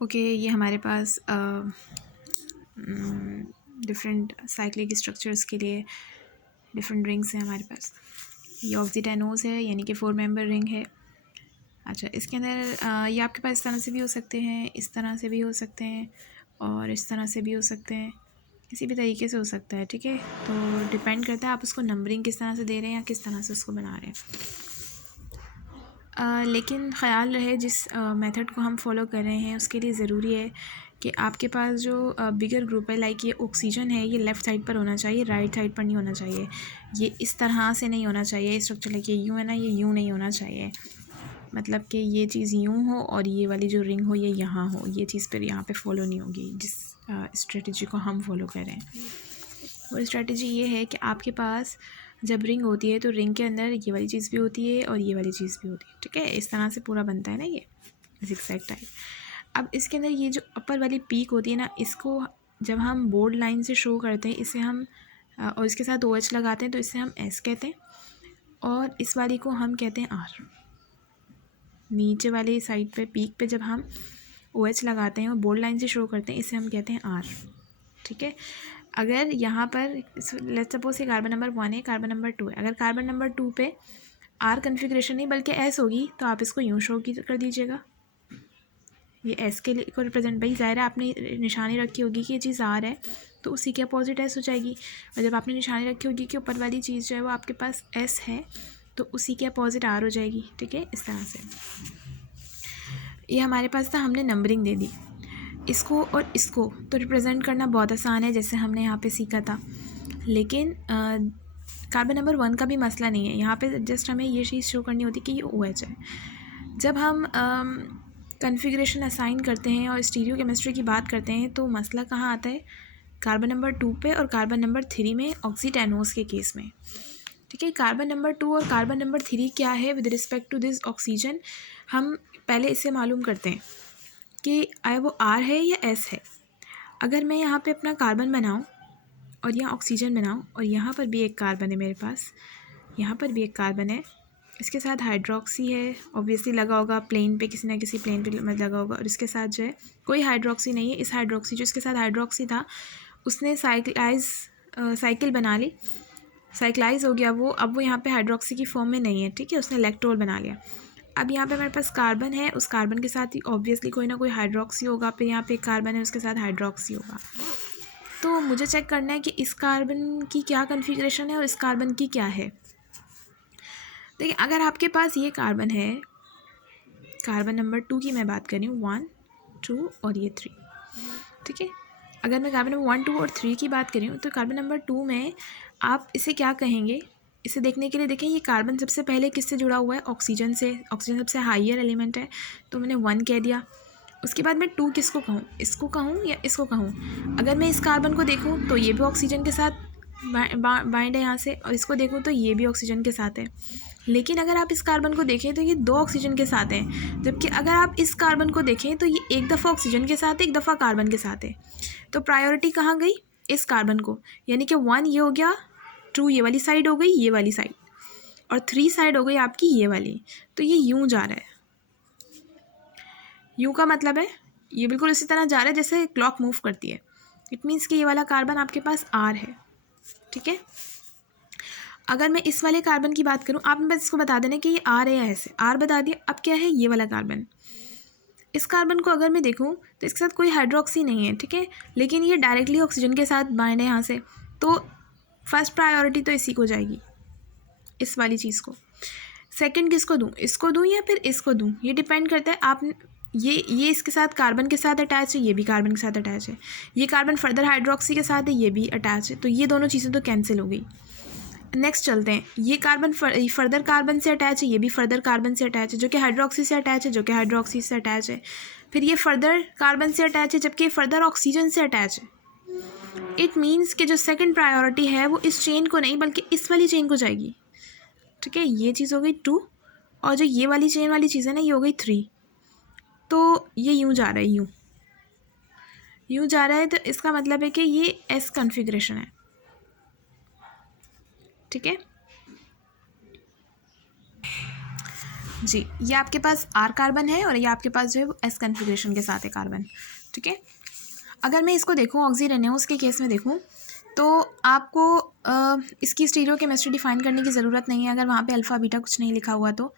Okay, ये हमारे पास different cyclic structures के लिए डिफरेंट रिंग्स हैं हमारे पास। ये ऑक्सीटेनोस है, यानी कि 4 मेंबर रिंग है। अच्छा, इसके अंदर ये आपके पास इस तरह से भी हो सकते हैं, इस तरह से भी हो सकते हैं, और इस तरह से भी हो सकते हैं, किसी भी तरीके से हो सकता है। ठीक है, तो डिपेंड करता है आप उसको नंबरिंग किस तरह से दे रहे हैं या किस तरह से उसको बना रहे हैं। लेकिन ख़याल रहे जिस मेथड को हम फॉलो कर रहे हैं उसके लिए ज़रूरी है कि आपके पास जो बिगर ग्रुप है, लाइक ये ऑक्सीजन है, ये लेफ़्ट साइड पर होना चाहिए, राइट साइड पर नहीं होना चाहिए। ये इस तरह से नहीं होना चाहिए स्ट्रक्चर, लाइक ये यूँ है ना, ये यूँ नहीं होना चाहिए। मतलब कि ये चीज़ यूँ हो और ये वाली जो रिंग हो ये यहाँ हो, ये चीज़ फिर यहाँ पे फॉलो नहीं होगी जिस स्ट्रेटजी को हम फॉलो कर रहे हैं। और स्ट्रेटजी ये है कि आपके पास जब रिंग होती है तो रिंग के अंदर ये वाली चीज़ भी होती है और ये वाली चीज़ भी होती है। ठीक है, इस तरह से पूरा बनता है ना ये ज़िगज़ैग टाइप। अब इसके अंदर ये जो अपर वाली पीक होती है ना, इसको जब हम बोर्ड लाइन से शो करते हैं, इसे हम और इसके साथ OH लगाते हैं तो इसे हम S कहते हैं, और इस वाली को हम कहते हैं R। नीचे वाली साइड पे पीक पे जब हम OH लगाते हैं और बोल्ड लाइन से शो करते हैं, इसे हम कहते हैं R। ठीक है, अगर यहाँ पर लेट्स सपोज ये कार्बन नंबर 1 है, कार्बन नंबर 2 है, अगर कार्बन नंबर 2 पे R कन्फिग्रेशन नहीं बल्कि S होगी तो आप इसको यूँ शो कर दीजिएगा। ये S के लिए को रिप्रेजेंट, भाई ज़ाहिर है आपने निशानी रखी होगी कि ये चीज़ R है तो उसी के अपोजिट S हो जाएगी। और जब आपने निशानी रखी होगी कि ऊपर वाली चीज़ जो है वो आपके पास S है तो उसी के अपोजिट R हो जाएगी। ठीक है, इस तरह से ये हमारे पास था, हमने नंबरिंग दे दी। इसको और इसको तो रिप्रेजेंट करना बहुत आसान है जैसे हमने यहाँ पे सीखा था, लेकिन कार्बन नंबर 1 का भी मसला नहीं है। यहाँ पे जस्ट हमें ये चीज़ शो करनी होती है कि ये OH है। जब हम कन्फिग्रेशन असाइन करते हैं और स्टीरियो केमिस्ट्री की बात करते हैं तो मसला कहाँ आता है, कार्बन नंबर 2 पे और कार्बन नंबर 3 में, ऑक्सीटेनोस के केस में। ठीक है, कार्बन नंबर 2 और कार्बन नंबर 3 क्या है with respect to this oxygen, हम पहले इसे मालूम करते हैं कि आए वो R है या S है। अगर मैं यहाँ पे अपना कार्बन बनाऊँ और यहाँ ऑक्सीजन बनाऊँ और यहाँ पर भी एक कार्बन है मेरे पास, यहाँ पर भी एक कार्बन है, इसके साथ हाइड्रोक्सी है, ऑब्वियसली लगा होगा प्लेन पे, किसी ना किसी प्लेन पे लगा होगा, और इसके साथ जो है कोई हाइड्रोक्सी नहीं है। इस हाइड्रोक्सी जो इसके साथ हाइड्रोक्सी था उसने साइकिल बना ली, साइक्लाइज हो गया वो, अब वो यहाँ पे हाइड्रोक्सी की फॉर्म में नहीं है। ठीक है, उसने इलेक्ट्रोल बना लिया। अब यहाँ पे हमारे पास कार्बन है, उस कार्बन के साथ ही ऑब्वियसली कोई ना कोई हाइड्रोक्सी होगा, फिर यहाँ पे एक कार्बन है उसके साथ हाइड्रोक्सी होगा। तो मुझे चेक करना है कि इस कार्बन की क्या कन्फिग्रेशन है और इस कार्बन की क्या है। देखिए, अगर आपके पास ये कार्बन है, कार्बन नंबर 2 की मैं बात कर रही हूँ, 1 2 और ये 3। ठीक है, अगर मैं कार्बन नंबर 1 2 और 3 की बात कर रही हूँ तो कार्बन नंबर 2 में आप इसे क्या कहेंगे, इसे देखने के लिए देखें ये कार्बन सबसे पहले किससे जुड़ा हुआ है, ऑक्सीजन से। ऑक्सीजन सबसे हाईयर एलिमेंट है तो मैंने 1 कह दिया। उसके बाद मैं 2 किसको कहूँ, इसको कहूँ या इसको कहूँ। अगर मैं इस कार्बन को देखूँ तो ये भी ऑक्सीजन के साथ बाइंड है यहाँ से, और इसको देखूँ तो ये भी ऑक्सीजन के साथ है। लेकिन अगर आप इस कार्बन को देखें तो ये 2 ऑक्सीजन के साथ हैं, जबकि अगर आप इस कार्बन को देखें तो ये एक दफ़ा ऑक्सीजन के साथ है, एक दफ़ा कार्बन के साथ है। तो प्रायोरिटी कहाँ गई, इस कार्बन को, यानी कि 1 ये हो गया, 2 ये वाली साइड हो गई, ये वाली साइड, और 3 साइड हो गई आपकी ये वाली। तो ये यूँ जा रहा है, यूँ का मतलब है ये बिल्कुल इसी तरह जा रहा है जैसे क्लॉक मूव करती है। इट मीन्स कि ये वाला कार्बन आपके पास R है। ठीक है, अगर मैं इस वाले कार्बन की बात करूँ, आपने बस इसको बता देना कि ये R है या S है। R बता दिया, अब क्या है ये वाला कार्बन। इस कार्बन को अगर मैं देखूँ तो इसके साथ कोई हाइड्रोक्सी नहीं है। ठीक है, लेकिन ये डायरेक्टली ऑक्सीजन के साथ बाइंड है यहाँ से, तो फर्स्ट प्रायोरिटी तो इसी को जाएगी, इस वाली चीज़ को। सेकंड किसको दूँ, इसको दूँ या फिर इसको दूँ, ये डिपेंड करता है। आप ये इसके साथ कार्बन के साथ अटैच है, ये भी कार्बन के साथ अटैच है, ये कार्बन फर्दर हाइड्रोक्सी के साथ है, ये भी अटैच है, तो ये दोनों चीज़ें तो कैंसिल हो गई। नेक्स्ट चलते हैं, ये कार्बन फर्दर कार्बन से अटैच है, ये भी फर्दर कार्बन से अटैच है, जो कि हाइड्रोक्सी से अटैच है, जो कि हाइड्रोक्सी से अटैच है। फिर ये फर्दर कार्बन से अटैच है, जबकि फर्दर ऑक्सीजन से अटैच है। इट मीन्स कि जो सेकंड प्रायोरिटी है वो इस चेन को नहीं बल्कि इस वाली चेन को जाएगी। ठीक है, ये चीज़ हो गई 2, और जो ये वाली चेन वाली चीज़ है ना, ये हो गई 3। तो ये यूँ जा रहा है, यूँ जा रहा है, तो इसका मतलब है कि ये S कन्फिग्रेशन है। ठीक है, जी, ये आपके पास R कार्बन है और ये आपके पास जो है वो S कन्फिग्रेशन के साथ है कार्बन, ठीक है। अगर मैं इसको देखूँ ऑक्सीरेनोस के केस में देखूँ तो आपको इसकी स्टीरियोकेमिस्ट्री डिफाइन करने की ज़रूरत नहीं है अगर वहाँ पे अल्फ़ा बीटा कुछ नहीं लिखा हुआ तो।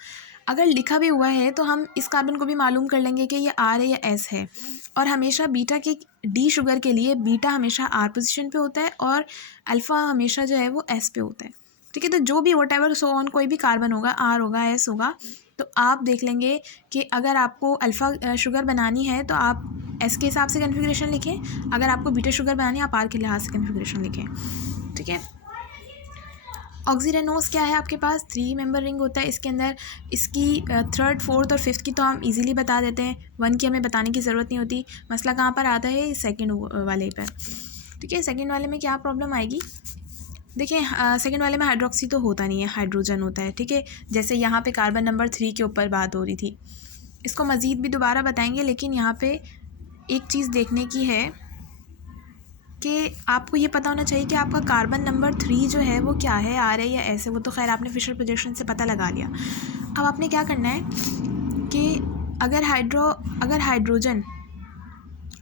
अगर लिखा भी हुआ है तो हम इस कार्बन को भी मालूम कर लेंगे कि ये R है या S है। और हमेशा बीटा के D शुगर के लिए बीटा हमेशा R पोजीशन पे होता है और अल्फ़ा हमेशा जो है वो S पे होता है, ठीक है। तो जो भी वट एवर सो ऑन कोई भी कार्बन होगा, R होगा, S होगा, तो आप देख लेंगे कि अगर आपको अल्फ़ा शुगर बनानी है तो आप S के हिसाब से कन्फिग्रेशन लिखें, अगर आपको बीटा शुगर बनानी है आप R के लिहाज से कन्फिग्रेशन लिखें, ठीक है। ऑक्सीरेनोस क्या है आपके पास 3 मेंबर रिंग होता है इसके अंदर। इसकी थर्ड, फोर्थ और फिफ्थ की तो हम इजीली बता देते हैं, 1 की हमें बताने की ज़रूरत नहीं होती। मसला कहाँ पर आता है, सेकंड वाले पर, ठीक है। सेकंड वाले में क्या प्रॉब्लम आएगी, देखिए सेकंड वाले में हाइड्रोक्सी तो होता नहीं है, हाइड्रोजन होता है, ठीक है। जैसे यहाँ पे कार्बन नंबर 3 के ऊपर बात हो रही थी, इसको मज़ीद भी दोबारा बताएंगे, लेकिन यहाँ पे एक चीज़ देखने की है कि आपको ये पता होना चाहिए कि आपका कार्बन नंबर 3 जो है वो क्या है, R है या S है। वो तो खैर आपने फिशर प्रोजेक्शन से पता लगा लिया। अब आपने क्या करना है कि अगर हाइड्रोजन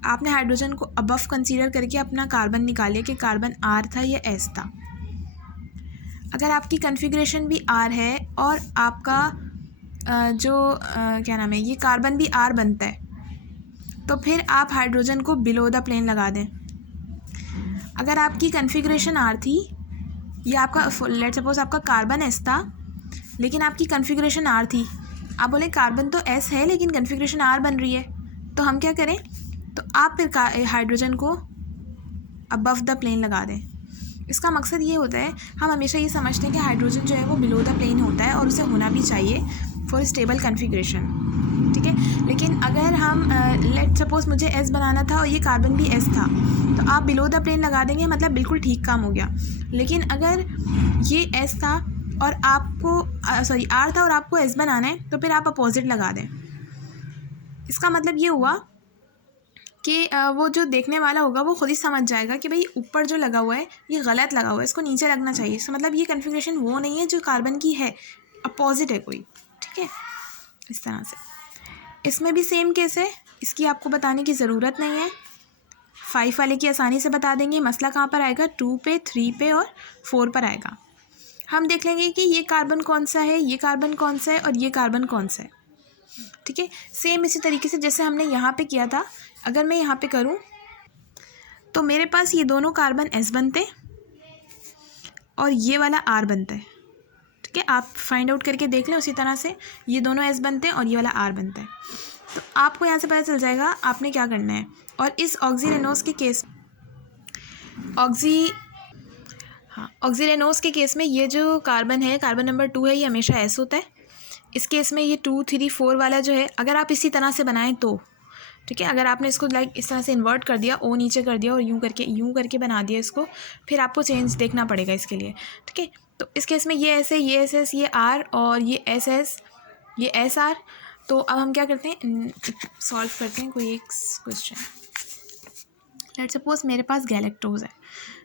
आपने हाइड्रोजन को अबव कंसीडर करके अपना कार्बन निकालिए कि कार्बन R था या S था। अगर आपकी कन्फिग्रेशन भी R है और आपका क्या नाम है, ये कार्बन भी R बनता है, तो फिर आप हाइड्रोजन को बिलो द प्लेन लगा दें। अगर आपकी कन्फिग्रेशन R थी, या आपका लेट सपोज आपका कार्बन S था लेकिन आपकी कन्फिग्रेशन R थी, आप बोले कार्बन तो S है लेकिन कन्फिग्रेशन R बन रही है, तो हम क्या करें, तो आप फिर हाइड्रोजन को अबव द प्लेन लगा दें। इसका मकसद ये होता है, हम हमेशा ये समझते हैं कि हाइड्रोजन जो है वो बिलो द प्लेन होता है और उसे होना भी चाहिए फॉर स्टेबल कन्फिग्रेशन, ठीक है। लेकिन अगर हम लेट सपोज मुझे S बनाना था और ये कार्बन भी S था, तो आप बिलो द प्लेन लगा देंगे, मतलब बिल्कुल ठीक काम हो गया। लेकिन अगर ये S था और आपको R था और आपको S बनाना है, तो फिर आप अपोजिट लगा दें। इसका मतलब ये हुआ कि वो जो देखने वाला होगा वो खुद ही समझ जाएगा कि भाई ऊपर जो लगा हुआ है ये गलत लगा हुआ है, इसको नीचे लगना चाहिए। इसका मतलब ये कन्फिग्रेशन वो नहीं है जो कार्बन की है, अपोजिट है कोई, ठीक है। इस तरह से इसमें भी सेम केस है, इसकी आपको बताने की ज़रूरत नहीं है। 5 वाले की आसानी से बता देंगे। मसला कहाँ पर आएगा, 2 पे, 3 पे और 4 पर आएगा। हम देख लेंगे कि ये कार्बन कौन सा है, ये कार्बन कौन सा है और ये कार्बन कौन सा है, ठीक है। सेम इसी तरीके से जैसे हमने यहाँ पे किया था, अगर मैं यहाँ पे करूँ तो मेरे पास ये दोनों कार्बन S बनते और ये वाला R बनता है, ठीक है। आप फाइंड आउट करके देख लें उसी तरह से, ये दोनों S बनते हैं और ये वाला R बनता है। तो आपको यहाँ से पता चल जाएगा आपने क्या करना है। और इस ऑक्सीरेनोस के केस ऑक्सीरेनोस के केस में ये जो कार्बन है, कार्बन नंबर 2 है, ये हमेशा S होता है। इस केस में ये 2, 3, 4 वाला जो है, अगर आप इसी तरह से बनाएं तो ठीक है। अगर आपने इसको लाइक इस तरह से इन्वर्ट कर दिया, O नीचे कर दिया और यूँ करके बना दिया इसको, फिर आपको चेंज देखना पड़ेगा इसके लिए, ठीक है। तो इस केस में ये S है, ये SS, ये R और ये SS, ये SR। तो अब हम क्या करते हैं, सॉल्व करते हैं कोई एक क्वेश्चन। लेट्स सपोज मेरे पास गैलेक्टोज है,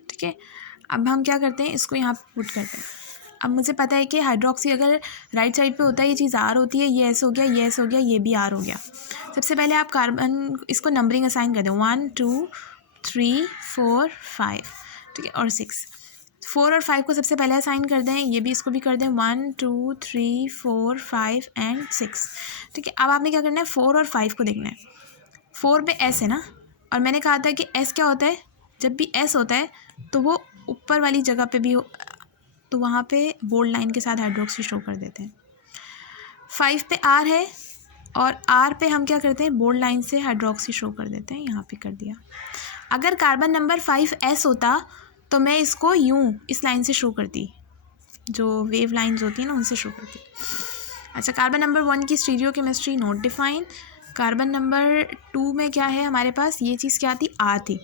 ठीक है। अब हम क्या करते हैं, इसको यहाँ पुट करते हैं। अब मुझे पता है कि हाइड्रोक्सी अगर राइट साइड पे होता है ये चीज़ R होती है, ये S हो गया, ये S हो गया, ये भी R हो गया। सबसे पहले आप कार्बन इसको नंबरिंग असाइन कर दें, 1 2 3 4 5, ठीक है, और 6। 4 और 5 को सबसे पहले असाइन कर दें, ये भी इसको भी कर दें, 1 2 3 4 5 एंड 6, ठीक है। अब आपने क्या करना है, 4 और 5 को देखना है। 4 पे S है ना, और मैंने कहा था कि S क्या होता है, जब भी S होता है तो वो ऊपर वाली जगह पे भी तो वहाँ पे बोल्ड लाइन के साथ हाइड्रोक्सी शो कर देते हैं। 5 पे R है और R पे हम क्या करते हैं, बोल्ड लाइन से हाइड्रोक्सी शो कर देते हैं, यहाँ पे कर दिया। अगर कार्बन नंबर 5 S होता तो मैं इसको यूँ इस लाइन से शो करती, जो वेव लाइन्स होती हैं ना उनसे शो करती। अच्छा, कार्बन नंबर 1 की stereochemistry note define. Carbon number 2 में क्या है हमारे पास, ये चीज़ क्या थी, R थी।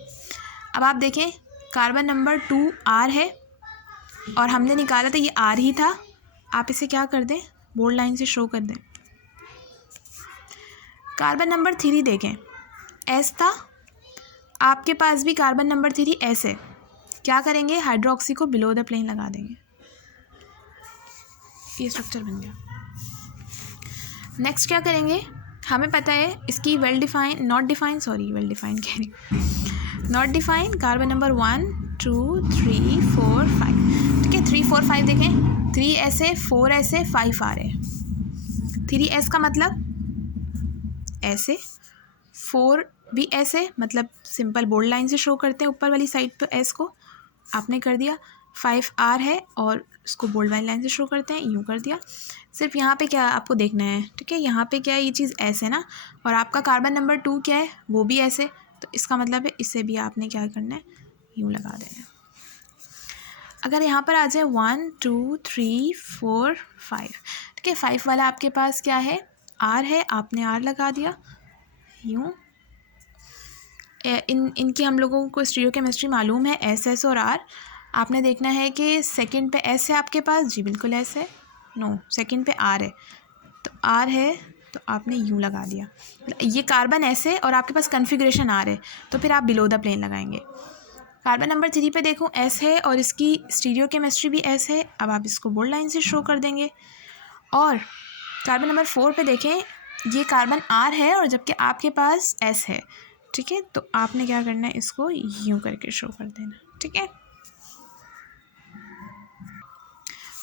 अब आप देखें कार्बन नंबर 2 R है और हमने निकाला था ये R ही था। आप इसे क्या कर दें, बोल्ड लाइन से शो कर दें। कार्बन नंबर 3 देखें, S था, आपके पास भी कार्बन नंबर 3 S है। क्या करेंगे, हाइड्रोक्सी को बिलो द प्लेन लगा देंगे, ये स्ट्रक्चर बन गया। नेक्स्ट क्या करेंगे, हमें पता है इसकी वेल डिफाइन नॉट डिफाइन कह रही नॉट डिफाइन कार्बन नंबर 1 2 3 4 5, ठीक है 3 4 5 देखें, 3 ऐसे 4 ऐसे 5 आ रहे हैं। 3 एस का मतलब ऐसे, 4 भी ऐसे, मतलब सिंपल बोल्ड लाइन से शो करते हैं ऊपर वाली साइड पर एस को, आपने कर दिया। 5 आर है और इसको बोल्ड वाली लाइन से शो करते हैं, यूँ कर दिया। सिर्फ यहाँ पे क्या आपको देखना है, ठीक है, यहाँ पे क्या है, ये चीज़ ऐसे है ना, और आपका कार्बन नंबर 2 क्या है, वो भी ऐसे, तो इसका मतलब है इसे भी आपने क्या करना है, यूँ लगा देना है। अगर यहाँ पर आ जाए 1 2 3 4 5, ठीक है, 5 वाला आपके पास क्या है, आर है, आपने आर लगा दिया यूँ। इनकी हम लोगों को स्टीरियोकेमिस्ट्री मालूम है, एस एस और आर। आपने देखना है कि सेकंड पे एस है आपके पास, जी बिल्कुल एस है, नो सेकंड पे आर है, तो आर है तो आपने यूँ लगा दिया। ये कार्बन ऐसे और आपके पास कन्फिग्रेशन आर है, तो फिर आप बिलो द प्लेन लगाएंगे। कार्बन नंबर 3 पे देखूँ एस है और इसकी स्टीरियोकेमिस्ट्री भी एस है, अब आप इसको बोल्ड लाइन से शो कर देंगे। और कार्बन नंबर 4 पे देखें, ये कार्बन आर है और जबकि आपके पास एस है, ठीक है, तो आपने क्या करना है, इसको यूँ करके शो कर देना, ठीक है।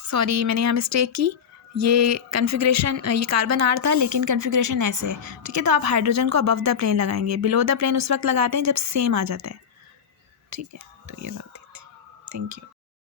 सॉरी मैंने यहाँ मिस्टेक की, ये कन्फिग्रेशन ये कार्बन आर था लेकिन कन्फिग्रेशन ऐसे है, ठीक है, तो आप हाइड्रोजन को अबव द प्लेन लगाएंगे, बिलो द प्लेन उस वक्त लगाते हैं जब सेम आ जाता है, ठीक है, तो ये गलती थी। Thank you.